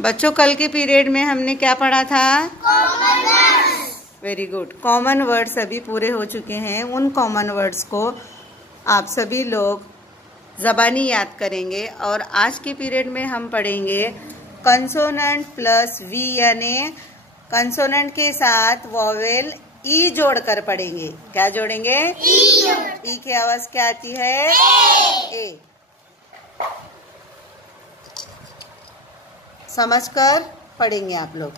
बच्चों कल के पीरियड में हमने क्या पढ़ा था? Very good. कॉमन वर्ड्स अभी पूरे हो चुके हैं। उन कॉमन वर्ड्स को आप सभी लोग ज़बानी याद करेंगे और आज के पीरियड में हम पढ़ेंगे कंसोनेंट प्लस वी, यानी कंसोनेंट के साथ वॉवेल ई जोड़कर पढ़ेंगे। क्या जोड़ेंगे? ई की आवाज क्या आती है? ए। समझकर पढ़ेंगे आप लोग।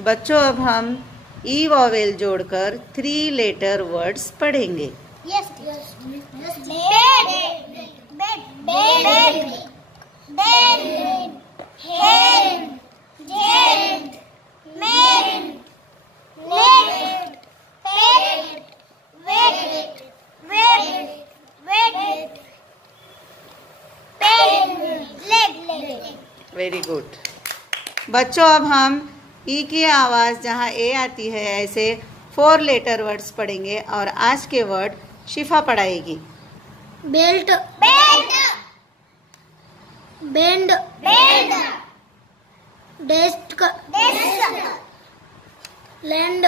बच्चों अब हम ई वॉवेल जोड़कर 3 लेटर वर्ड्स पढ़ेंगे। Yes. Bed, hen, jend, men, net, parrot, rabbit, leg. Very good. बच्चों अब हम ई की आवाज जहाँ ए आती है ऐसे 4 लेटर वर्ड्स पढ़ेंगे और आज के वर्ड शिफा पढ़ाएगी। Belt, bend, desk, land,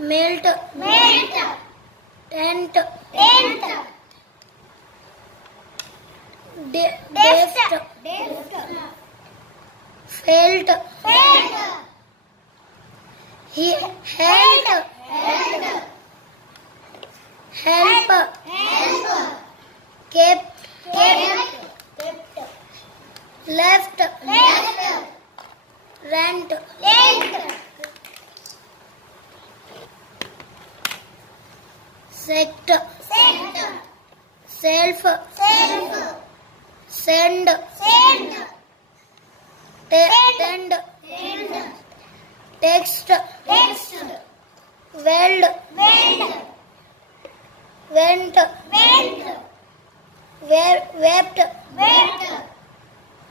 melt, tent, deft, felt, held, help, kept, left, rent, sect, self, send, tend, text, weld, went, wept,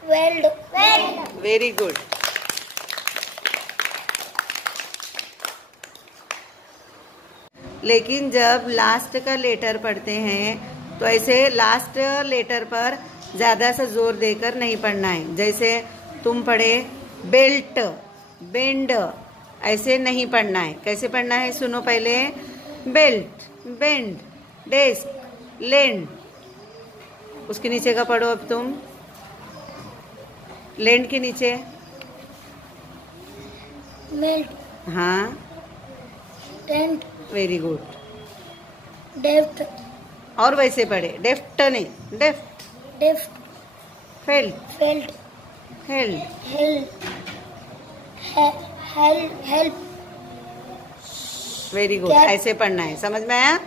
weld. Very good. लेकिन जब लास्ट का लेटर पढ़ते हैं तो ऐसे लास्ट लेटर पर ज्यादा सा जोर देकर नहीं पढ़ना है। जैसे तुम पढ़े बेल्ट, बेंड, ऐसे नहीं पढ़ना है। कैसे पढ़ना है सुनो पहले। Belt, bend, desk, land. उसके नीचे का पढ़ो अब तुम। लैंड के नीचे मेल्ट, हाँ, टेंट, वेरी गुड। डेफ्ट, और वैसे पढ़े। डेफ्ट नहीं, deft, felt, held, help. Very good. ऐसे पढ़ना है। समझ में आया?